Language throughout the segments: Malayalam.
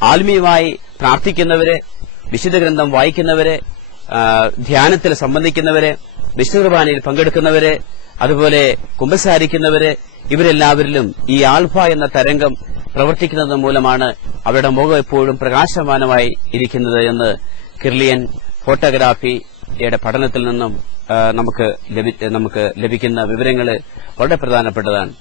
ആത്മീയമായി പ്രാർത്ഥിക്കുന്നവരെ, വിശുദ്ധ ഗ്രന്ഥം വായിക്കുന്നവരെ, ധ്യാനത്തിൽ സംബന്ധിക്കുന്നവരെ, വിശുദ്ധ കുർബാനയിൽ പങ്കെടുക്കുന്നവരെ, അതുപോലെ കുമ്പസാരിക്കുന്നവരെ, ഇവരെല്ലാവരിലും ഈ ആൽഫ എന്ന തരംഗം പ്രവർത്തിക്കുന്നത് മൂലമാണ് അവരുടെ മുഖം എപ്പോഴും പ്രകാശമാനമായി ഇരിക്കുന്നത് എന്ന് കിർലിയൻ ഫോട്ടോഗ്രാഫിയുടെ പഠനത്തിൽ നിന്നും നമുക്ക് ലഭിക്കുന്ന വിവരങ്ങൾ വളരെ പ്രധാനപ്പെട്ടതാണ്.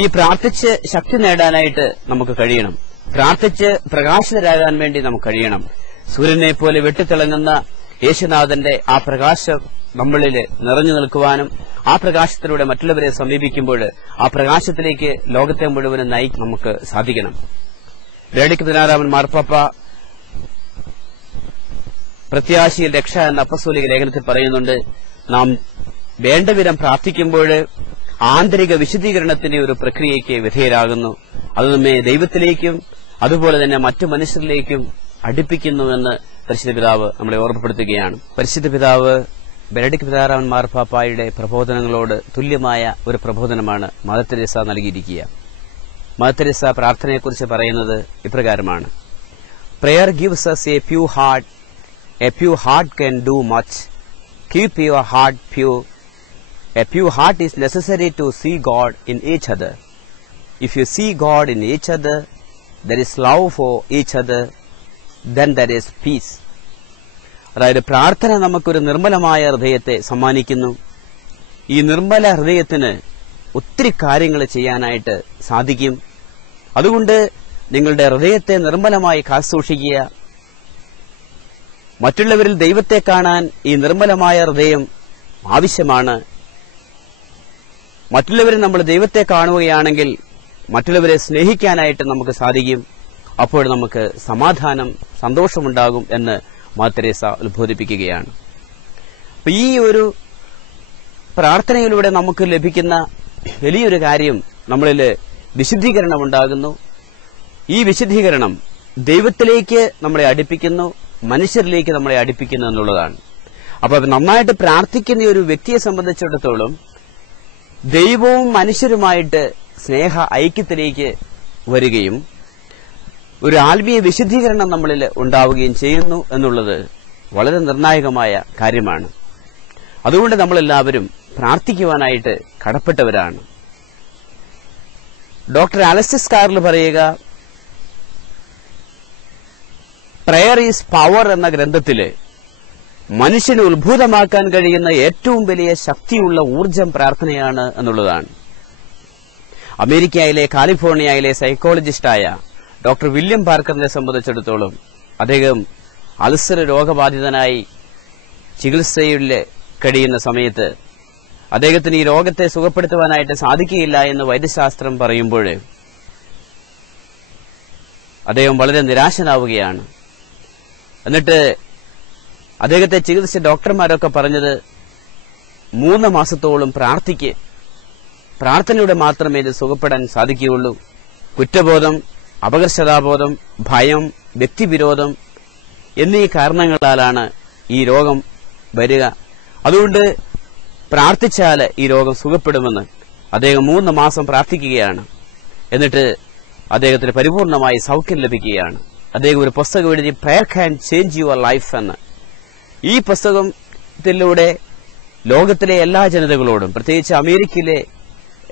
ഈ പ്രാർത്ഥിച്ച് ശക്തി നേടാനായിട്ട് നമുക്ക് കഴിയണം. പ്രാർത്ഥിച്ച് പ്രകാശിതരാകാൻ വേണ്ടി നമുക്ക് കഴിയണം. സൂര്യനെ പോലെ വെട്ടിത്തിളങ്ങുന്ന യേശുനാഥന്റെ ആ പ്രകാശം നമ്മളിൽ നിറഞ്ഞു നിൽക്കുവാനും ആ പ്രകാശത്തിലൂടെ മറ്റുള്ളവരെ സമീപിക്കുമ്പോൾ ആ പ്രകാശത്തിലേക്ക് ലോകത്തെ മുഴുവനും നയിക്കാൻ നമുക്ക് സാധിക്കണം. ബെനഡിക്ട് 16 മാർപ്പാപ്പ പ്രത്യാശയിൽ രക്ഷ എന്ന അപ്പസ്തോലിക ലേഖനത്തിൽ പറയുന്നുണ്ട്, നാം വേണ്ടവിധം പ്രാർത്ഥിക്കുമ്പോൾ ആന്തരിക വിശുദ്ധീകരണത്തിന്റെ ഒരു പ്രക്രിയയ്ക്ക് വിധേയരാകുന്നു. അത് നമ്മെ ദൈവത്തിലേക്കും അതുപോലെ തന്നെ മറ്റു മനുഷ്യരിലേക്കും അടുപ്പിക്കുന്നുവെന്ന് പരിശുദ്ധ പിതാവ് നമ്മളെ ഓർമ്മപ്പെടുത്തുകയാണ്. പരിശുദ്ധ പിതാവ് ബെനഡിക്ട് 16 മാർപ്പാപ്പായുടെ പ്രബോധനങ്ങളോട് തുല്യമായ ഒരു പ്രബോധനമാണ് മദർ തെരേസ നൽകിയിരിക്കുക. മദർ തെരേസ പ്രാർത്ഥനയെക്കുറിച്ച് പറയുന്നത് ഇപ്രകാരമാണ്: Prayer gives us a pure heart. A pure heart can do much. Keep your heart pure. A pure heart is necessary to see God in each other. If you see God in each other, there is love for each other, then there is peace. അതായത് പ്രാർത്ഥന നമുക്കൊരു നിർമ്മലമായ ഹൃദയത്തെ സമ്മാനിക്കുന്നു. ഈ നിർമ്മല ഹൃദയത്തിന് ഒത്തിരി കാര്യങ്ങൾ ചെയ്യാനായിട്ട് സാധിക്കും. അതുകൊണ്ട് നിങ്ങളുടെ ഹൃദയത്തെ നിർമ്മലമായി കാത്തുസൂക്ഷിക്കുക. മറ്റുള്ളവരിൽ ദൈവത്തെ കാണാൻ ഈ നിർമ്മലമായ ഹൃദയം ആവശ്യമാണ്. മറ്റുള്ളവരിൽ നമ്മൾ ദൈവത്തെ കാണുകയാണെങ്കിൽ മറ്റുള്ളവരെ സ്നേഹിക്കാനായിട്ട് നമുക്ക് സാധിക്കും. അപ്പോൾ നമുക്ക് സമാധാനം, സന്തോഷമുണ്ടാകും എന്ന് മദർ തെരേസ ഉത്ബോധിപ്പിക്കുകയാണ്. അപ്പൊ ഈ ഒരു പ്രാർത്ഥനയിലൂടെ നമുക്ക് ലഭിക്കുന്ന വലിയൊരു കാര്യം, നമ്മളിൽ വിശുദ്ധീകരണം ഉണ്ടാകുന്നു. ഈ വിശുദ്ധീകരണം ദൈവത്തിലേക്ക് നമ്മളെ അടുപ്പിക്കുന്നു, മനുഷ്യരിലേക്ക് നമ്മളെ അടുപ്പിക്കുന്നു എന്നുള്ളതാണ്. അപ്പൊ നന്നായിട്ട് പ്രാർത്ഥിക്കുന്ന ഒരു വ്യക്തിയെ സംബന്ധിച്ചിടത്തോളം ദൈവവും മനുഷ്യരുമായിട്ട് സ്നേഹ ഐക്യത്തിലേക്ക് വരികയും ഒരു ആത്മീയ വിശുദ്ധീകരണം നമ്മളിൽ ഉണ്ടാവുകയും ചെയ്യുന്നു എന്നുള്ളത് വളരെ നിർണായകമായ കാര്യമാണ്. അതുകൊണ്ട് നമ്മളെല്ലാവരും പ്രാർത്ഥിക്കുവാനായിട്ട് കടപ്പെട്ടവരാണ്. ഡോക്ടർ അലക്സിസ് കാർൽ പറയുക, പ്രയർ ഈസ് പവർ എന്ന ഗ്രന്ഥത്തില് മനുഷ്യന് ഉത്ഭൂതമാക്കാൻ കഴിയുന്ന ഏറ്റവും വലിയ ശക്തിയുള്ള ഊർജം പ്രാർത്ഥനയാണ് എന്നുള്ളതാണ്. അമേരിക്കയിലെ കാലിഫോർണിയയിലെ സൈക്കോളജിസ്റ്റായ ഡോക്ടർ വില്യം പാർക്കറിനെ സംബന്ധിച്ചിടത്തോളം അദ്ദേഹം അൾസർ രോഗബാധിതനായി ചികിത്സയിൽ കഴിയുന്ന സമയത്ത് അദ്ദേഹത്തിന് ഈ രോഗത്തെ സുഖപ്പെടുത്തുവാനായിട്ട് സാധിക്കുകയില്ല എന്ന് വൈദ്യശാസ്ത്രം പറയുമ്പോൾ അദ്ദേഹം വളരെ നിരാശനാവുകയാണ്. എന്നിട്ട് അദ്ദേഹത്തെ ചികിത്സിച്ച ഡോക്ടർമാരൊക്കെ പറഞ്ഞത് 3 മാസത്തോളം പ്രാർത്ഥനയുടെ മാത്രമേ ഇത് സുഖപ്പെടാൻ സാധിക്കുകയുള്ളൂ. കുറ്റബോധം, അപകർഷതാബോധം, ഭയം, വ്യക്തിവിരോധം എന്നീ കാരണങ്ങളാലാണ് ഈ രോഗം വരിക. അതുകൊണ്ട് പ്രാർത്ഥിച്ചാൽ ഈ രോഗം സുഖപ്പെടുമെന്ന് അദ്ദേഹം 3 മാസം പ്രാർത്ഥിക്കുകയാണ്. എന്നിട്ട് അദ്ദേഹത്തിന് പരിപൂർണമായി സൗഖ്യം ലഭിക്കുകയാണ്. അദ്ദേഹം ഒരു പുസ്തകം എഴുതി, prayer can change your life എന്ന്. ഈ പുസ്തകത്തിലൂടെ ലോകത്തിലെ എല്ലാ ജനതകളോടും, പ്രത്യേകിച്ച് അമേരിക്കയിലെ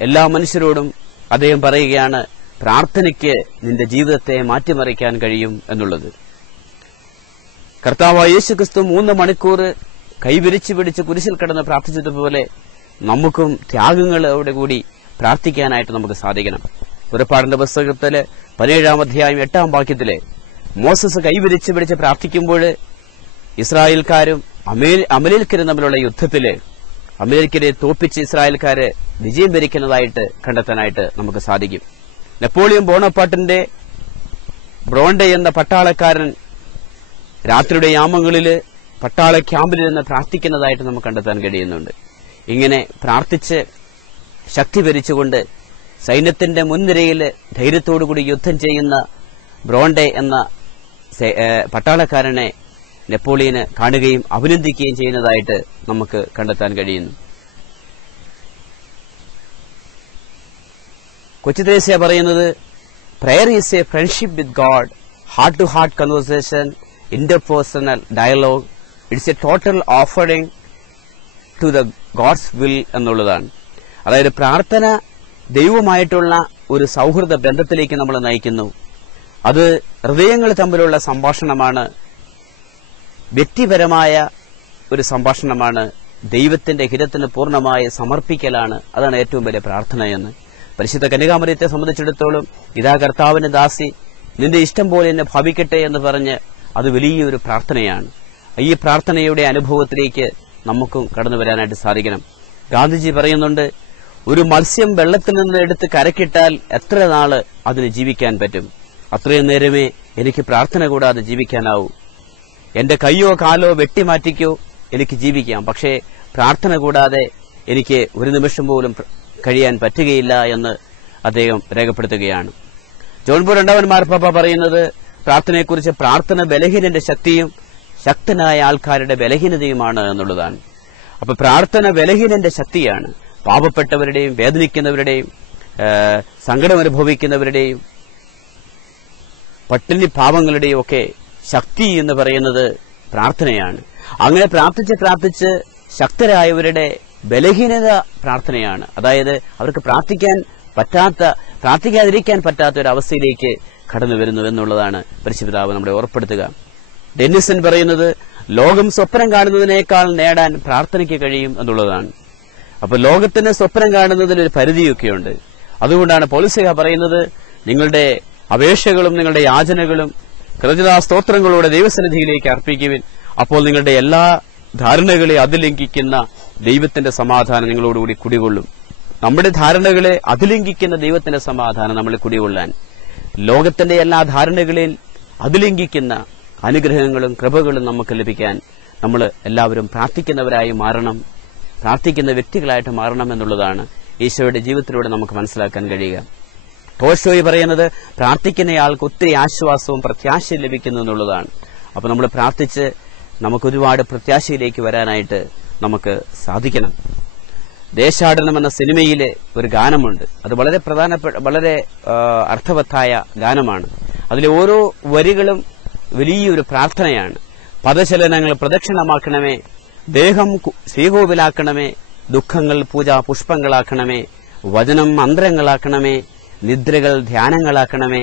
എല്ലാ മനുഷ്യരോടും അദ്ദേഹം പറയുകയാണ്, പ്രാർത്ഥനയ്ക്ക് നിന്റെ ജീവിതത്തെ മാറ്റിമറിക്കാൻ കഴിയും എന്നുള്ളത്. കർത്താവായ യേശുക്രിസ്തു 3 മണിക്കൂർ കൈവിരിച്ചു പിടിച്ച് കുരിശിൽ കിടന്ന് പ്രാർത്ഥിച്ചതുപോലെ നമുക്കും ത്യാഗങ്ങളോടെ കൂടി പ്രാർത്ഥിക്കാനായിട്ട് നമുക്ക് സാധിക്കണം. പുറപ്പാടിന്റെ പുസ്തകത്തില് 17-ാം അധ്യായം 8-ാം വാക്യത്തില് മോസസ് കൈവിരിച്ചു പിടിച്ച് പ്രാർത്ഥിക്കുമ്പോൾ ഇസ്രായേൽക്കാരും അമലേൽക്കരും തമ്മിലുള്ള യുദ്ധത്തില് അമേരിക്കരെ തോപ്പിച്ച് ഇസ്രായേൽക്കാര് വിജയം വരിക്കുന്നതായിട്ട് കണ്ടെത്താനായിട്ട് നമുക്ക് സാധിക്കും. നെപ്പോളിയൻ ബോണപ്പാർട്ടിന്റെ ബ്രോണ്ടെ എന്ന പട്ടാളക്കാരൻ രാത്രിയുടെ യാമങ്ങളില് പട്ടാള ക്യാമ്പിൽ നിന്ന് പ്രാർത്ഥിക്കുന്നതായിട്ട് നമുക്ക് കണ്ടെത്താൻ കഴിയുന്നുണ്ട്. ഇങ്ങനെ പ്രാർത്ഥിച്ച് ശക്തി ഭരിച്ചുകൊണ്ട് സൈന്യത്തിന്റെ മുൻനിരയിൽ ധൈര്യത്തോടുകൂടി യുദ്ധം ചെയ്യുന്ന ബ്രോണ്ടെ എന്ന പട്ടാളക്കാരനെ നെപ്പോളിയന് കാണുകയും അഭിനന്ദിക്കുകയും ചെയ്യുന്നതായിട്ട് നമുക്ക് കണ്ടെത്താൻ കഴിയുന്നു. കൊച്ചു ത്രേസ്യ പറയുന്നത്, prayer is a friendship with God heart-to-heart conversation, interpersonal dialogue. It's a total offering to the God's will എന്നുള്ളതാണ്. അതായത് പ്രാർത്ഥന ദൈവവുമായിട്ടുള്ള ഒരു സൗഹൃദ ബന്ധത്തിലേക്ക് നമ്മൾ നയിക്കുന്നു. അത് ഹൃദയങ്ങൾ തമ്മിലുള്ള സംഭാഷണമാണ്, വ്യക്തിപരമായ ഒരു സംഭാഷണമാണ്, ദൈവത്തിന്റെ ഹിതത്തിന് പൂർണ്ണമായി സമർപ്പിക്കലാണ്. അതാണ് ഏറ്റവും വലിയ പ്രാർത്ഥനയെന്ന്. പരിശുദ്ധ കന്യകാമറിയത്തെ സംബന്ധിച്ചിടത്തോളം ഇതാ കർത്താവിന്റെ ദാസി, നിന്റെ ഇഷ്ടം പോലെ എന്നെ ഭവിക്കട്ടെ എന്ന് പറഞ്ഞ് അത് വലിയൊരു പ്രാർത്ഥനയാണ്. ഈ പ്രാർത്ഥനയുടെ അനുഭവത്തിലേക്ക് നമുക്കും കടന്നു വരാനായിട്ട് സാധിക്കണം. ഗാന്ധിജി പറയുന്നുണ്ട്, ഒരു മത്സ്യം വെള്ളത്തിൽ നിന്ന് എടുത്ത് കരക്കിട്ടാൽ എത്ര നാള് അതിന് ജീവിക്കാൻ പറ്റും? അത്രയും നേരമേ എനിക്ക് പ്രാർത്ഥന കൂടാതെ ജീവിക്കാനാവൂ. എന്റെ കയ്യോ കാലോ വെട്ടിമാറ്റിക്കോ എനിക്ക് ജീവിക്കാം, പക്ഷേ പ്രാർത്ഥന കൂടാതെ എനിക്ക് ഒരു നിമിഷം പോലും കഴിയാൻ പറ്റുകയില്ല എന്ന് അദ്ദേഹം രേഖപ്പെടുത്തുകയാണ്. ജോൺ പോൾ രണ്ടാമൻ മാർപ്പാപ്പ പറയുന്നത് പ്രാർത്ഥനയെക്കുറിച്ച്, പ്രാർത്ഥന ബലഹീനന്റെ ശക്തിയും ശക്തനായ ആൾക്കാരുടെ ബലഹീനതയുമാണ് എന്നുള്ളതാണ്. അപ്പൊ പ്രാർത്ഥന ബലഹീനന്റെ ശക്തിയാണ്. പാവപ്പെട്ടവരുടെയും വേദനിക്കുന്നവരുടെയും സങ്കടമനുഭവിക്കുന്നവരുടെയും പട്ടിണി പാവങ്ങളുടെയും ഒക്കെ ശക്തി എന്ന് പറയുന്നത് പ്രാർത്ഥനയാണ്. അങ്ങനെ പ്രാർത്ഥിച്ച് ശക്തരായവരുടെ ബലഹീനത പ്രാർത്ഥനയാണ്. അതായത് അവർക്ക് പ്രാർത്ഥിക്കാതിരിക്കാൻ പറ്റാത്ത ഒരു അവസ്ഥയിലേക്ക് കടന്നു വരുന്നു എന്നുള്ളതാണ് പരിശുദ്ധാത്മാവ് നമ്മളെ ഓർപ്പെടുത്തുക. ഡെന്നിസൺ പറയുന്നത്, ലോകം സ്വപ്നം കാണുന്നതിനേക്കാൾ നേടാൻ പ്രാർത്ഥനയ്ക്ക് കഴിയും എന്നുള്ളതാണ്. അപ്പൊ ലോകത്തിന് സ്വപ്നം കാണുന്നതിന് ഒരു പരിധിയൊക്കെയുണ്ട്. അതുകൊണ്ടാണ് പൗലോസ് പറയുന്നത്, നിങ്ങളുടെ അപേക്ഷകളും നിങ്ങളുടെ യാചനകളും കൃതജ്ഞതാ സ്തോത്രങ്ങളോടെ ദൈവസന്നിധിയിലേക്ക് അർപ്പിക്കുവിൻ. അപ്പോൾ നിങ്ങളുടെ എല്ലാ ധാരണകളെ അതിലംഘിക്കുന്ന ദൈവത്തിന്റെ സമാധാനം നിങ്ങളോടുകൂടി കുടികൊള്ളും. നമ്മുടെ ധാരണകളെ അതിലംഘിക്കുന്ന ദൈവത്തിന്റെ സമാധാനം നമ്മളിൽ കുടികൊള്ളാൻ, ലോകത്തിന്റെ എല്ലാ ധാരണകളെയും അതിലംഘിക്കുന്ന അനുഗ്രഹങ്ങളും കൃപകളും നമുക്ക് ലഭിക്കാൻ നമ്മൾ എല്ലാവരും പ്രാർത്ഥിക്കുന്നവരായി മാറണം, പ്രാർത്ഥിക്കുന്ന വ്യക്തികളായിട്ട് മാറണം എന്നുള്ളതാണ് ഈശോയുടെ ജീവിതത്തിലൂടെ നമുക്ക് മനസ്സിലാക്കാൻ കഴിയുക. ടോൾസ്റ്റോയ് പറയുന്നത്, പ്രാർത്ഥിക്കുന്നയാൾക്ക് ഒത്തിരി ആശ്വാസവും പ്രത്യാശയും ലഭിക്കുന്നു എന്നുള്ളതാണ്. അപ്പൊ നമ്മൾ പ്രാർത്ഥിച്ച് നമുക്കൊരുപാട് പ്രത്യാശയിലേക്ക് വരാനായിട്ട് നമുക്ക് സാധിക്കണം. ദേശാടനം എന്ന സിനിമയിലെ ഒരു ഗാനമുണ്ട്. അത് വളരെ അർത്ഥവത്തായ ഗാനമാണ്. അതിലെ ഓരോ വരികളും വലിയൊരു പ്രാർത്ഥനയാണ്. പദചലനങ്ങൾ പ്രദക്ഷിണമാക്കണമേ, ദേഹം ശ്രീകോവിലാക്കണമേ, ദുഃഖങ്ങൾ പൂജാ പുഷ്പങ്ങളാക്കണമേ, വചനം മന്ത്രങ്ങളാക്കണമേ, നിദ്രകൾ ധ്യാനങ്ങളാക്കണമേ,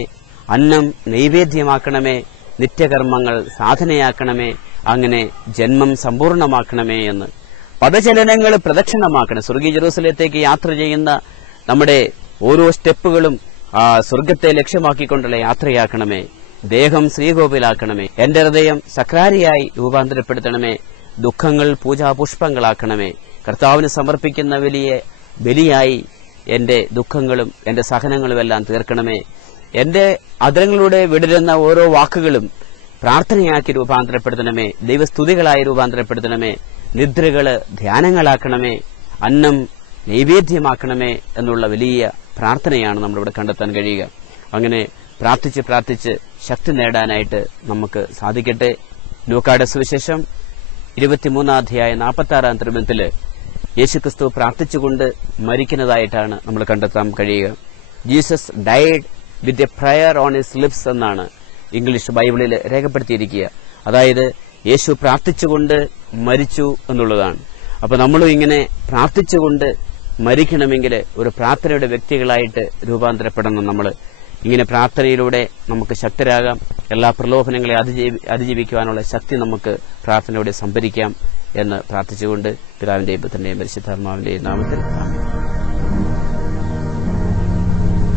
അന്നം നൈവേദ്യമാക്കണമേ, നിത്യകർമ്മങ്ങൾ സാധനയാക്കണമേ, അങ്ങനെ ജന്മം സമ്പൂർണമാക്കണമേ എന്ന്. പദചലനങ്ങൾ പ്രദക്ഷിണമാക്കണം. സ്വർഗീയ ജെറൂസലേത്തേക്ക് യാത്ര ചെയ്യുന്ന നമ്മുടെ ഓരോ സ്റ്റെപ്പുകളും ആ സ്വർഗത്തെ ലക്ഷ്യമാക്കിക്കൊണ്ടുള്ള യാത്രയാക്കണമേ. ദേഹം ശ്രീകോവിലാക്കണമേ, എന്റെ ഹൃദയം സക്രാരിയായി രൂപാന്തരപ്പെടുത്തണമേ, ദുഃഖങ്ങൾ പൂജാപുഷ്പങ്ങളാക്കണമേ, കർത്താവിന് സമർപ്പിക്കുന്ന വലിയ ബലിയായി എന്റെ ദുഃഖങ്ങളും എന്റെ സഹനങ്ങളുമെല്ലാം തീർക്കണമേ. എന്റെ അധരങ്ങളിലൂടെ വിടരുന്ന ഓരോ വാക്കുകളും പ്രാർത്ഥനയാക്കി രൂപാന്തരപ്പെടുത്തണമേ, ദൈവസ്തുതികളായി രൂപാന്തരപ്പെടുത്തണമേ, നിദ്രകള് ധ്യാനങ്ങളാക്കണമേ, അന്നം നൈവേദ്യമാക്കണമേ എന്നുള്ള വലിയ പ്രാർത്ഥനയാണ് നമ്മളിവിടെ കണ്ടെത്താൻ കഴിയുക. അങ്ങനെ പ്രാർത്ഥിച്ച് ശക്തി നേടാനായിട്ട് നമുക്ക് സാധിക്കട്ടെ. ലൂക്കായുടെ സുവിശേഷം 23-ാം 46-ാം തിരുവചനത്തില് യേശുക്രിസ്തു പ്രാർത്ഥിച്ചുകൊണ്ട് മരിക്കുന്നതായിട്ടാണ് നമ്മൾ കണ്ടെത്താൻ കഴിയുക. Jesus died with a prayer on his lips എന്നാണ് ഇംഗ്ലീഷ് ബൈബിളിൽ രേഖപ്പെടുത്തിയിരിക്കുക. അതായത് യേശു പ്രാർത്ഥിച്ചുകൊണ്ട് മരിച്ചു എന്നുള്ളതാണ്. അപ്പൊ നമ്മളും ഇങ്ങനെ പ്രാർത്ഥിച്ചുകൊണ്ട് മരിക്കണമെങ്കിൽ ഒരു പ്രാർത്ഥനയുടെ വ്യക്തികളായിട്ട് രൂപാന്തരപ്പെടണം. നമ്മൾ ഇങ്ങനെ പ്രാർത്ഥനയിലൂടെ നമുക്ക് ശക്തരാകാം. എല്ലാ പ്രലോഭനങ്ങളെ അതിജീവിക്കുവാനുള്ള ശക്തി നമുക്ക് പ്രാർത്ഥനയോടെ സംഭരിക്കാം എന്ന് പ്രാർത്ഥിച്ചുകൊണ്ട് പിതാവിന്റെയും പുത്രന്റെയും പരിശുദ്ധാത്മാവിന്റെയും നാമത്തിൽ ആമേൻ.